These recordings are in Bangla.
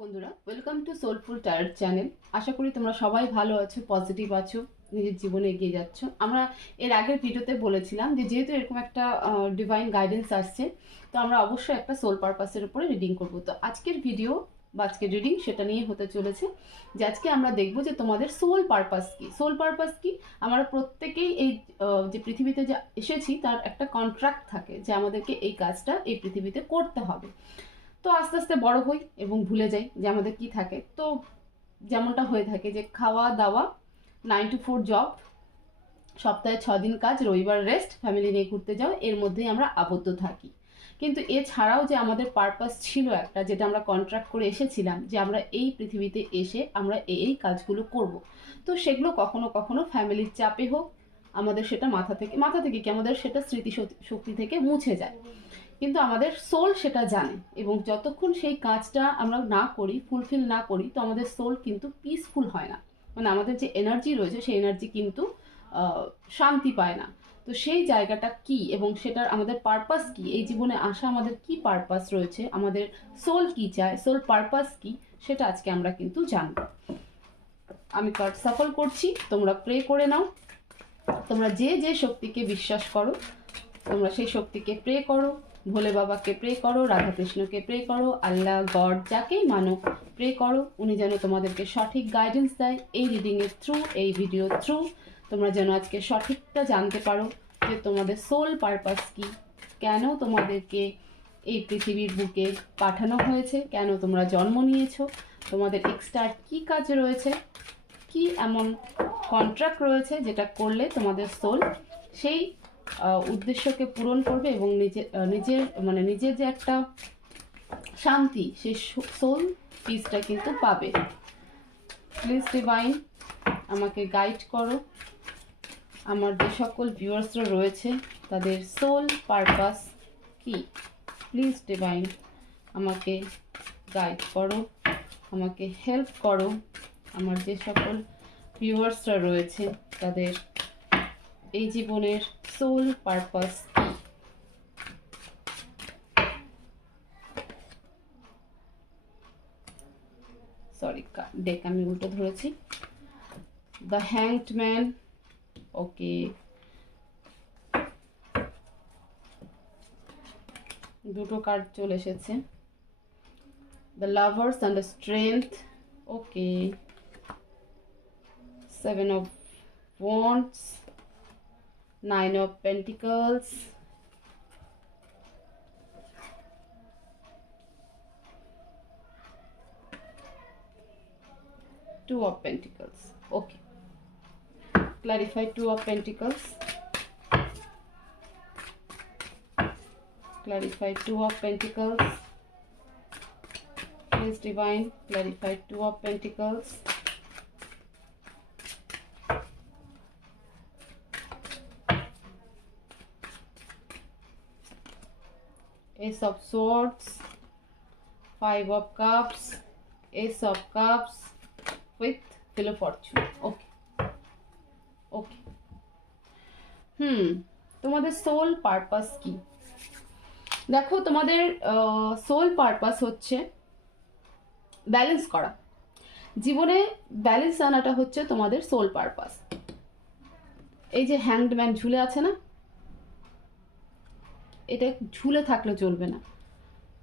বন্ধুরা, welcome to soulful tarot channel. আশা করি তোমরা সবাই ভালো আছো, পজিটিভ আছো, নিজের জীবনে এগিয়ে যাচ্ছ। আমরা এর আগের ভিডিওতে বলেছিলাম যে যেহেতু এরকম একটা ডিভাইন গাইডেন্স আসছে, তো আমরা অবশ্যই একটা সোল পারপাসের উপরে রিডিং করব। তো আজকের ভিডিও বা আজকের রিডিং সেটা নিয়ে হতে চলেছে যে আজকে আমরা দেখব যে তোমাদের সোল পারপাস কি। সোল পারপাস কি? আমরা প্রত্যেকেই এই যে পৃথিবীতে যে এসেছি তার একটা কন্ট্রাক্ট থাকে যে আমাদেরকে এই কাজটা এই পৃথিবীতে করতে হবে। তো আস্তে আস্তে বড় হই এবং ভুলে যাই যে আমাদের কি থাকে। তো যেমনটা হয়ে থাকে যে খাওয়া দাওয়া, 9 to 4 জব, সপ্তাহে 6 দিন কাজ, রবিবার রেস্ট, ফ্যামিলি নিয়ে ঘুরতে যাও, এর মধ্যেই আমরা আবদ্ধ থাকি। কিন্তু এছাড়াও যে আমাদের পারপাস ছিল একটা, যেটা আমরা কন্ট্রাক্ট করে এসেছিলাম যে আমরা এই পৃথিবীতে এসে আমরা এই কাজগুলো করব, তো সেগুলো কখনো কখনো ফ্যামিলির চাপে হোক, আমাদের সেটা মাথা থেকে কি আমাদের সেটা স্মৃতি শক্তি থেকে মুছে যায়। কিন্তু আমাদের সোল সেটা জানে, এবং যতক্ষণ সেই কাজটা আমরা না করি, ফুলফিল না করি, তো আমাদের সোল কিন্তু পিসফুল হয় না। মানে আমাদের যে এনার্জি রয়েছে সেই এনার্জি কিন্তু শান্তি পায় না। তো সেই জায়গাটা কি এবং সেটার আমাদের পারপাস কি, এই জীবনে আসা আমাদের কি পারপাস রয়েছে, আমাদের সোল কি চায়, সোল পারপাস কি, সেটা আজকে আমরা কিন্তু জানবো। আমি কার্ড সাফল করছি, তোমরা প্রে করে নাও। তোমরা যে যে শক্তিকে বিশ্বাস করো তোমরা সেই শক্তিকে প্রে করো। ভোলে বাবাকে প্রে করো, রাধাকৃষ্ণকে প্রে করো, আল্লাহ গড যাকেই মানো প্রে করো, উনি যেন তোমাদেরকে সঠিক গাইডেন্স দেয় এই রিডিংয়ের থ্রু, এই ভিডিওর থ্রু। তোমরা যেন আজকে সঠিকটা জানতে পারো যে তোমাদের সোল পারপাস কি, কেন তোমাদেরকে এই পৃথিবীর বুকে পাঠানো হয়েছে, কেন তোমরা জন্ম নিয়েছো, তোমাদের এক্সট্রা কি কাজ রয়েছে, কি এমন কন্ট্রাক্ট রয়েছে যেটা করলে তোমাদের সোল সেই উদ্দেশ্যকে পূরণ করবে এবং নিজের যে একটা শান্তি, সেই সোল পিসটা কিন্তু পাবে। প্লিজ ডিভাইন আমাকে গাইড করো, আমার যে সকল ভিউয়ার্সরা রয়েছে তাদের সোল পারপাস কি। প্লিজ ডিভাইন আমাকে গাইড করো, আমাকে হেল্প করো। আমার যে সকল ভিউয়ার্সরা রয়েছে তাদের এই জীবনের সোল পারপাস কি। সরি, ডেক আমি উল্টো ধরেছি। দ্য হ্যাংড ম্যান, ওকে, দুটো কার্ড চলে এসেছে। The lovers and the strength, okay, 7 of wands, 9 of pentacles, Two of Pentacles. Okay. Clarify 2 of Pentacles. Clarify 2 of Pentacles. Please divine, clarify 2 of Pentacles. Ace of Swords, 5 of Cups, Ace of Cups with Wheel of Fortune. Okay. Okay. তোমাদের সোল পারপাস কি? দেখো, তোমাদের সোল পারপাস হচ্ছে ব্যালেন্স করা। জীবনে ব্যালেন্স আনাটা হচ্ছে তোমাদের সোল পারপাস। এই যে হ্যাংডম্যান ঝুলে আছে না, এটা ঝুলে থাকলে চলবে না,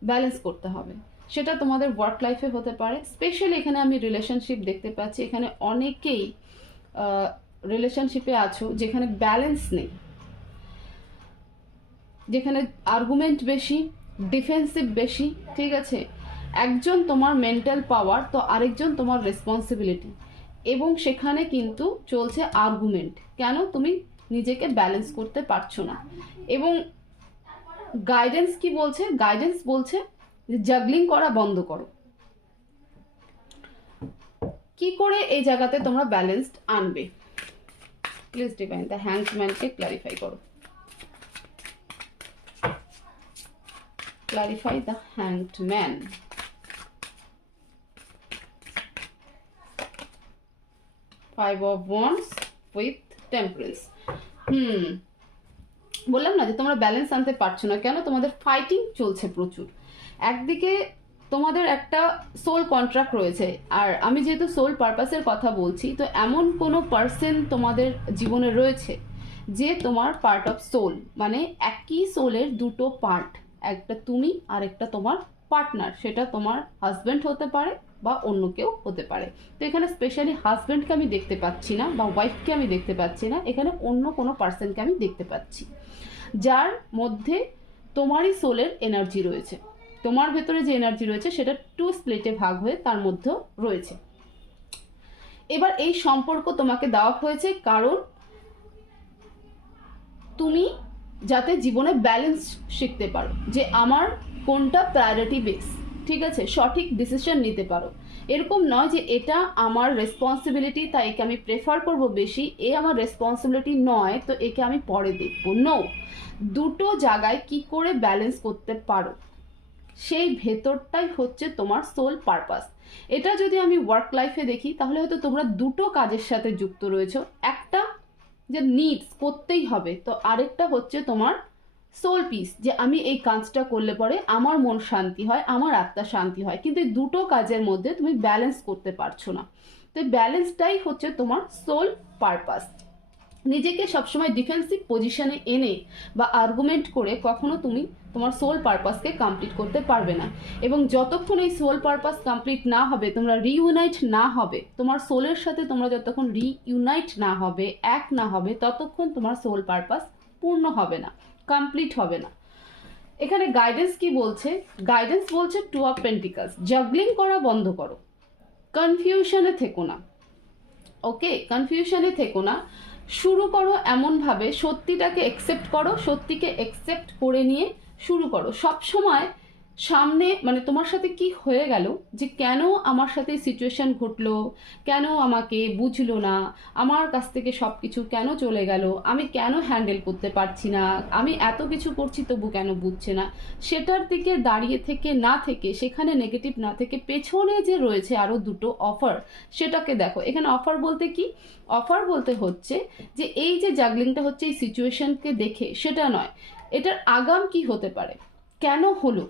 ব্যালেন্স করতে হবে। সেটা তোমাদের ওয়ার্ক লাইফে হতে পারে। স্পেশালি এখানে আমি রিলেশনশিপ দেখতে পাচ্ছি, এখানে অনেকেই রিলেশনশিপে আছো যেখানে ব্যালেন্স নেই, যেখানে আর্গুমেন্ট বেশি, ডিফেন্সিভ বেশি, ঠিক আছে। একজন তোমার মেন্টাল পাওয়ার, তো আরেকজন তোমার রেসপন্সিবিলিটি, এবং সেখানে কিন্তু চলছে আর্গুমেন্ট। কেন তুমি নিজেকে ব্যালেন্স করতে পারছো না? এবং গাইডেন্স কি বলছে? গাইডেন্স বলছে যে জাগলিং করা বন্ধ করো। কি করে এই জায়গাতে তোমরা ব্যালেন্সড আনবে? প্লিজ ডিভাইন দ্য হ্যাংডম্যানকে ক্লারিফাই করো। Clarify the hanged man. Five of Wands with Temperance. বললাম না যে তোমরা ব্যালেন্স আনতে পারছো না। কেন? তোমাদের ফাইটিং চলছে প্রচুর। একদিকে তোমাদের একটা সোল কন্ট্রাক্ট রয়েছে। আর আমি যেহেতু সোল পারপাসের কথা বলছি, তো এমন কোনো পার্সন তোমাদের জীবনে রয়েছে যে তোমার পার্ট অফ সোল, মানে একই সোলের দুটো পার্ট, একটা তুমি আর একটা তোমার পার্টনার। সেটা তোমার হাজব্যান্ড হতে পারে বা অন্য কেউ হতে পারে। তো এখানে স্পেশালি হাজব্যান্ডকে আমি দেখতে পাচ্ছি না বা ওয়াইফকে আমি দেখতে পাচ্ছি না, এখানে অন্য কোনো পার্সনকে আমি দেখতে পাচ্ছি যার মধ্যে তোমারই সোলের এনার্জি রয়েছে। তোমার ভেতরে যে এনার্জি রয়েছে সেটা টু স্প্লিটে ভাগ হয়ে তার মধ্যে রয়েছে। এবার এই সম্পর্ক তোমাকে দেওয়া হয়েছে কারণ তুমি যাতে জীবনে ব্যালেন্স শিখতে পারো, যে আমার কোনটা প্রায়োরিটি বেস, ঠিক আছে, সঠিক ডিসিশন নিতে পারো। এরকম নয় যে এটা আমার রেসপন্সিবিলিটি তাই একে আমি প্রেফার করব বেশি, এ আমার রেসপন্সিবিলিটি নয় তো একে আমি পরে দেখবো। নো, দুটো জায়গায় কি করে ব্যালেন্স করতে পারো সেই ভেতরটাই হচ্ছে তোমার সোল পারপাস। এটা যদি আমি ওয়ার্ক লাইফে দেখি তাহলে হয়তো তোমরা দুটো কাজের সাথে যুক্ত রয়েছো, একটা যে নিডস করতেই হবে, তো আরেকটা হচ্ছে তোমার সোল পিস, যে আমি এই কাজটা করলে পরে আমার মন শান্তি হয়, আমার আত্মা শান্তি হয়। কিন্তু এই দুটো কাজের মধ্যে তুমি ব্যালেন্স করতে পারছো না। তো ব্যালেন্সটাই হচ্ছে তোমার সোল পারপাস। নিজেকে সবসময় ডিফেন্সিভ পজিশনে এনে বা আর্গুমেন্ট করে কখনো তুমি তোমার সোল পারপাসকে কমপ্লিট করতে পারবে না। এবং যতক্ষণ এই সোল পারপাস কমপ্লিট না হবে, তোমরা রিইউনাইট না হবে, তোমার সোলের সাথে তোমরা যতক্ষণ রিইউনাইট না হবে, এক না হবে, ততক্ষণ তোমার সোল পারপাস পূর্ণ হবে না, কমপ্লিট হবে না। এখানে গাইডেন্স কি বলছে? গাইডেন্স বলছে টু অফ পেন্টিকলস, জাগলিং করা বন্ধ করো, কনফিউশনে থেকো না। ওকে, কনফিউশনে থেকো না, শুরু করো এমনভাবে, সত্যিটাকে একসেপ্ট করো, সত্যিকে একসেপ্ট করে নিয়ে শুরু করো। সব সময় সামনে, মানে তোমার সাথে কি হয়ে গেল, যে কেন আমার সাথে সিচুয়েশন ঘটলো, কেন আমাকে বুঝলো না, আমার কাছ থেকে সব কিছু কেন চলে গেল, আমি কেন হ্যান্ডেল করতে পারছি না, আমি এত কিছু করছি তবু কেন বুঝছে না, সেটার দিকে দাঁড়িয়ে থেকে না থেকে, সেখানে নেগেটিভ না থেকে, পেছনে যে রয়েছে আরও দুটো অফার, সেটাকে দেখো। এখানে অফার বলতে কি? অফার বলতে হচ্ছে যে এই যে জাগলিংটা হচ্ছে এই সিচুয়েশনকে দেখে, সেটা নয়, এটার আগাম কি হতে পারে, কেন হলো,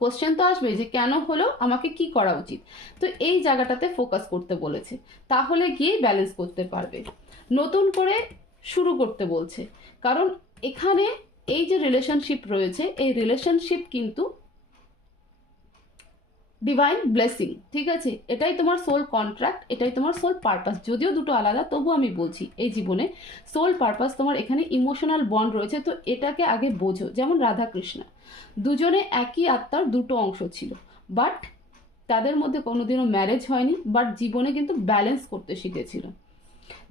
কোশ্চেন তো আসবে যে কেন হলো, আমাকে কি করা উচিত। তো এই জায়গাটাতে ফোকাস করতে বলেছে, তাহলে গিয়ে ব্যালেন্স করতে পারবে। নতুন করে শুরু করতে বলছে, কারণ এখানে এই যে রিলেশনশিপ রয়েছে, এই রিলেশনশিপ কিন্তু ডিভাইন ব্লেসিং, ঠিক আছে, এটাই তোমার সোল কন্ট্রাক্ট, এটাই তোমার সোল পারপাস। যদিও দুটো আলাদা, তবু আমি বলছি এই জীবনে সোল পারপাস তোমার এখানে ইমোশনাল বন্ড রয়েছে। তো এটাকে আগে বোঝো, যেমন রাধা কৃষ্ণ দুজনে একই আত্মার দুটো অংশ ছিল, বাট তাদের মধ্যে কোনোদিনও ম্যারেজ হয়নি, বাট জীবনে কিন্তু ব্যালেন্স করতে শিখেছিল,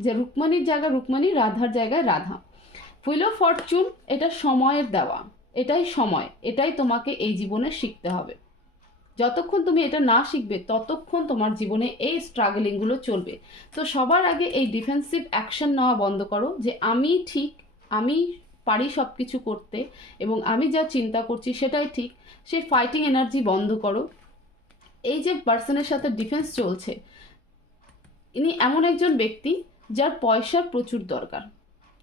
যে রুক্মিণীর জায়গায় রুক্মিণী, রাধার জায়গায় রাধা। হুইল অফ ফরচুন এটা সময়ের দেওয়া, এটাই সময়, এটাই তোমাকে এই জীবনে শিখতে হবে। যতক্ষণ তুমি এটা না শিখবে ততক্ষণ তোমার জীবনে এই স্ট্রাগলিংগুলো চলবে। তো সবার আগে এই ডিফেন্সিভ অ্যাকশন নেওয়া বন্ধ করো, যে আমি ঠিক, আমি পারি সব কিছু করতে এবং আমি যা চিন্তা করছি সেটাই ঠিক, সেই ফাইটিং এনার্জি বন্ধ করো। এই যে পার্সনের সাথে ডিফেন্স চলছে, ইনি এমন একজন ব্যক্তি যার পয়সার প্রচুর দরকার,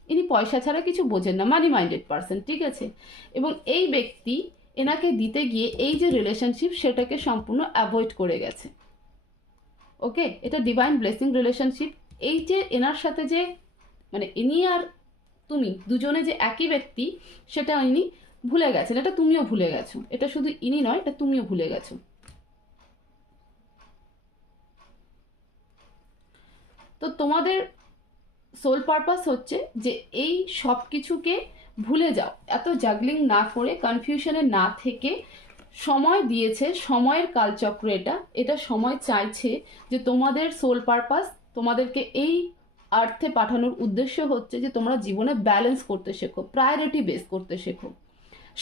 ইনি পয়সা ছাড়া কিছু বোঝেন না, মানি মাইন্ডেড পার্সন, ঠিক আছে। এবং এই ব্যক্তি এনাকে দিতে গিয়ে এই যে রিলেশনশিপ সেটাকে সম্পূর্ণ অ্যাভয়েড করে গেছে। ওকে, এটা ডিভাইন ব্লেসিং রিলেশনশিপ। এই যে এনার সাথে যে, মানে ইনি আর তুমি দুজনে যে একই ব্যক্তি, সেটা ইনি ভুলে গেছেন, এটা তুমিও ভুলে গেছো, এটা শুধু ইনি নয়, এটা তুমিও ভুলে গেছো। তো তোমাদের সোল পারপাস হচ্ছে যে এই সব কিছুকে ভুলে যাও, এত জাগলিং না করে, কনফিউশনে না থেকে, সময় দিয়েছে, সময়ের কালচক্র এটা, এটা সময় চাইছে যে তোমাদের সোল পারপাস তোমাদেরকে এই আর্থে পাঠানোর উদ্দেশ্য হচ্ছে যে তোমরা জীবনে ব্যালেন্স করতে শেখো, প্রায়োরিটি বেস করতে শেখো,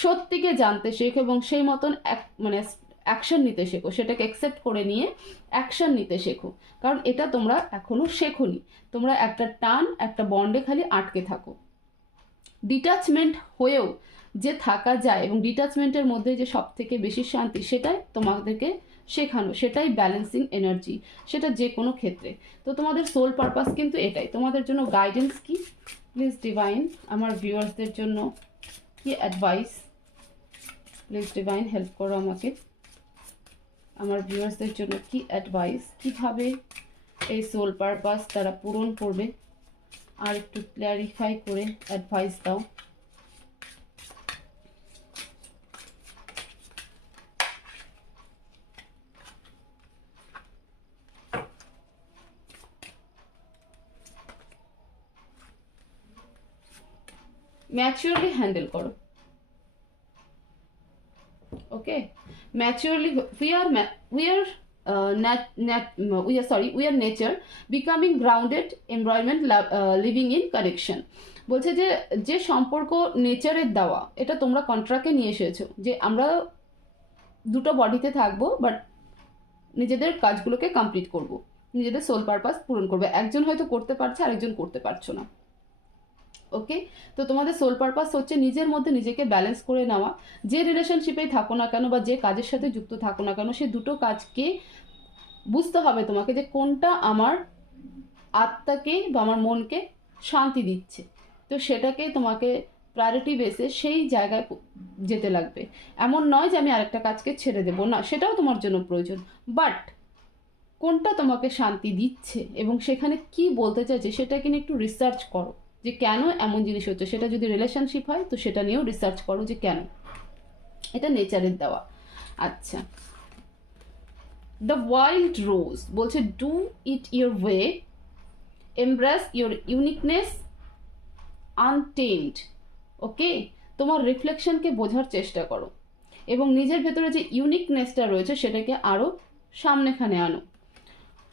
সত্যিকে জানতে শেখো এবং সেই মতন মানে অ্যাকশন নিতে শেখো, সেটাকে অ্যাকসেপ্ট করে নিয়ে অ্যাকশন নিতে শেখো। কারণ এটা তোমরা এখনো শেখোনি, তোমরা একটা টান, একটা বন্ডে খালি আটকে থাকো। ডিটাচমেন্ট হয়েও যে থাকা যায় এবং ডিটাচমেন্টের মধ্যে যে সব থেকে বেশি শান্তি, সেটাই তোমাদেরকে শেখানো, সেটাই ব্যালেন্সিং এনার্জি, সেটা যে কোনো ক্ষেত্রে। তো তোমাদের সোল পারপাস কিন্তু এটাই। তোমাদের জন্য গাইডেন্স কি, প্লিজ ডিভাইন, আমার ভিউয়ার্সদের জন্য কি অ্যাডভাইস, প্লিজ ডিভাইন হেল্প করো আমাকে। আমার ভিউয়ার্সদের জন্য কি অ্যাডভাইস, কিভাবে এই সোল পারপাস তারা পূরণ করবে, আর একটু ক্ল্যারিফাই করে অ্যাডভাইস দাও। ম্যাচিওরলি হ্যান্ডেল করো, okay? Maturely we are nature becoming grounded environment, living in connection। বলছে যে যে সম্পর্ক নেচারের দেওয়া, এটা তোমরা কন্ট্রাক্টে নিয়ে এসেছো যে আমরা দুটো বডিতে থাকবো, বাট নিজেদের কাজগুলোকে কমপ্লিট করব, নিজেদের সোল পারপাস পূরণ করবে। একজন হয়তো করতে পারছে, আরেকজন করতে পারছো না, ওকে? তো তোমাদের সোল পারপাস হচ্ছে নিজের মধ্যে নিজেকে ব্যালেন্স করে নেওয়া। যে রিলেশনশিপেই থাকো না কেন বা যে কাজের সাথে যুক্ত থাকো না কেন, সে দুটো কাজকে বুঝতে হবে তোমাকে যে কোনটা আমার আত্মাকে বা আমার মনকে শান্তি দিচ্ছে। তো সেটাকে তোমাকে প্রায়োরিটি বেসে সেই জায়গায় যেতে লাগবে। এমন নয় যে আমি আরেকটা কাজকে ছেড়ে দেবো না, সেটাও তোমার জন্য প্রয়োজন, বাট কোনটা তোমাকে শান্তি দিচ্ছে এবং সেখানে কি বলতে চাইছে সেটাকে নিয়ে একটু রিসার্চ করো যে কেন এমন জিনিস হচ্ছে। সেটা যদি রিলেশনশিপ হয় তো সেটা নিয়েও রিসার্চ করো যে কেন। এটা নেচারের দেওয়া। আচ্ছা, দ্য ওয়াইল্ড রোজ বলছে do it your way, embrace your uniqueness untamed, okay? তোমার রিফ্লেকশনকে বোঝার চেষ্টা করো এবং নিজের ভেতরে যে ইউনিকনেসটা রয়েছে সেটাকে আরও সামনেখানে আনো।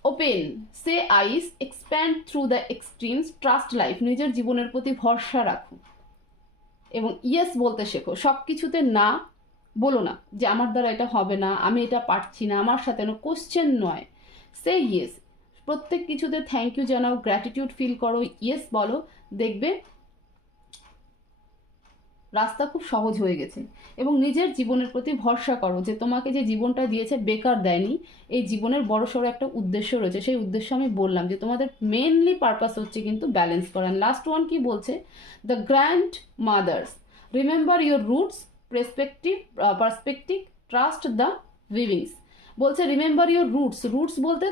ওপেন সে eyes, expand through the extremes, trust life, নিজের জীবনের প্রতি ভরসা রাখো এবং ইয়েস বলতে শেখো। সব কিছুতে না বলো না যে আমার দ্বারা এটা হবে না, আমি এটা পারছি না, আমার সাথে কোশ্চেন নয়, সে ইয়েস। প্রত্যেক কিছুতে থ্যাংক ইউ জানাও, গ্র্যাটিটিউড ফিল করো, ইয়েস বলো, দেখবে রাস্তা খুব সহজ হয়ে গেছে। এবং নিজের জীবনের প্রতি ভরসা করো যে তোমাকে যে জীবনটা দিয়েছে বেকার দেয়নি, এই জীবনের বড়সড় একটা উদ্দেশ্য রয়েছে। সেই উদ্দেশ্য আমি বললাম যে তোমাদের মেনলি পারপাস হচ্ছে কিন্তু ব্যালেন্স করা। লাস্ট ওয়ান কি বলছে, the grandmothers remember your roots, perspective, trust the weavings. বলছে রিমেম্বার ইউর রুটস। রুটস বলতে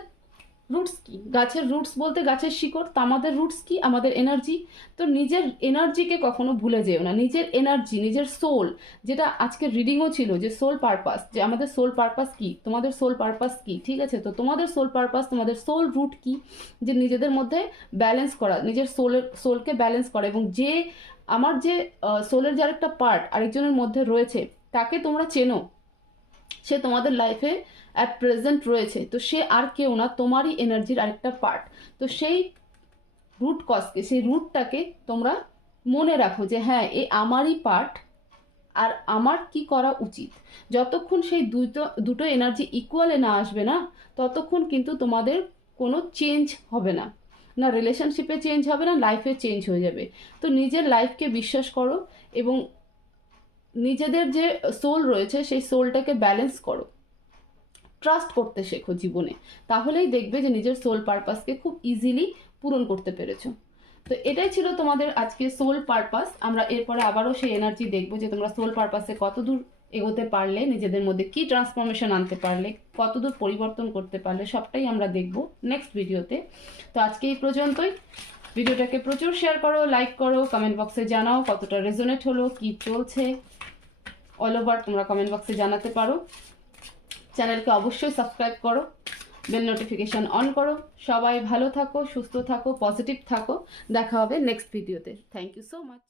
রুটস কি? গাছের রুটস বলতে গাছের শিকড়। তো আমাদের রুটস কি? আমাদের এনার্জি। তো নিজের এনার্জিকে কখনো ভুলে যেও না। নিজের এনার্জি, নিজের সোল, যেটা আজকের রিডিংও ছিল যে সোল পারপাস, যে আমাদের সোল পারপাস কি, তোমাদের সোল পারপাস কি, ঠিক আছে? তো তোমাদের সোল পারপাস, তোমাদের সোল রুট কি, যে নিজেদের মধ্যে ব্যালেন্স করা, নিজের সোলকে ব্যালেন্স করা। এবং যে আমার যে সোলের যার একটা পার্ট আরেকজনের মধ্যে রয়েছে, তাকে তোমরা চেনো, সে তোমাদের লাইফে অ্যাট প্রেজেন্ট রয়েছে। তো সে আর কেউ না, তোমারই এনার্জির আরেকটা পার্ট। তো সেই রুট কজকে, সেই রুটটাকে তোমরা মনে রাখো যে হ্যাঁ এ আমারই পার্ট, আর আমার কি করা উচিত। যতক্ষণ সেই দুটো এনার্জি ইকুয়ালে না আসবে না, ততক্ষণ কিন্তু তোমাদের কোনো চেঞ্জ হবে না, না রিলেশনশিপে চেঞ্জ হবে না, লাইফে চেঞ্জ হয়ে যাবে। তো নিজের লাইফকে বিশ্বাস করো এবং নিজেদের যে সোল রয়েছে সেই সোলটাকে ব্যালেন্স করো, ট্রাস্ট করতে শেখো জীবনে। তাহলেই দেখবে যে নিজের সোল পারপাসকে খুব ইজিলি পূরণ করতে পেরেছো। তো এটাই ছিল তোমাদের আজকে সোল পারপাস। আমরা এরপরে আবারও সেই এনার্জি দেখবো যে তোমরা সোল পারপাসে কতদূর এগোতে পারলে, নিজেদের মধ্যে কি ট্রান্সফরমেশন আনতে পারলে, কতদূর পরিবর্তন করতে পারলে, সবটাই আমরা দেখবো নেক্সট ভিডিওতে। তো আজকে এই পর্যন্তই। ভিডিওটাকে প্রচুর শেয়ার করো, লাইক করো, কমেন্ট বক্সে জানাও কতটা রেজোনেট হলো, কি চলছে, অল ওভার তোমরা কমেন্ট বক্সে জানাতে পারো। চ্যানেলকে অবশ্যই সাবস্ক্রাইব করো, বেল নোটিফিকেশন অন করো। সবাই ভালো থাকো, সুস্থ থাকো, পজিটিভ থাকো। দেখা হবে নেক্সট ভিডিওতে। Thank you so much.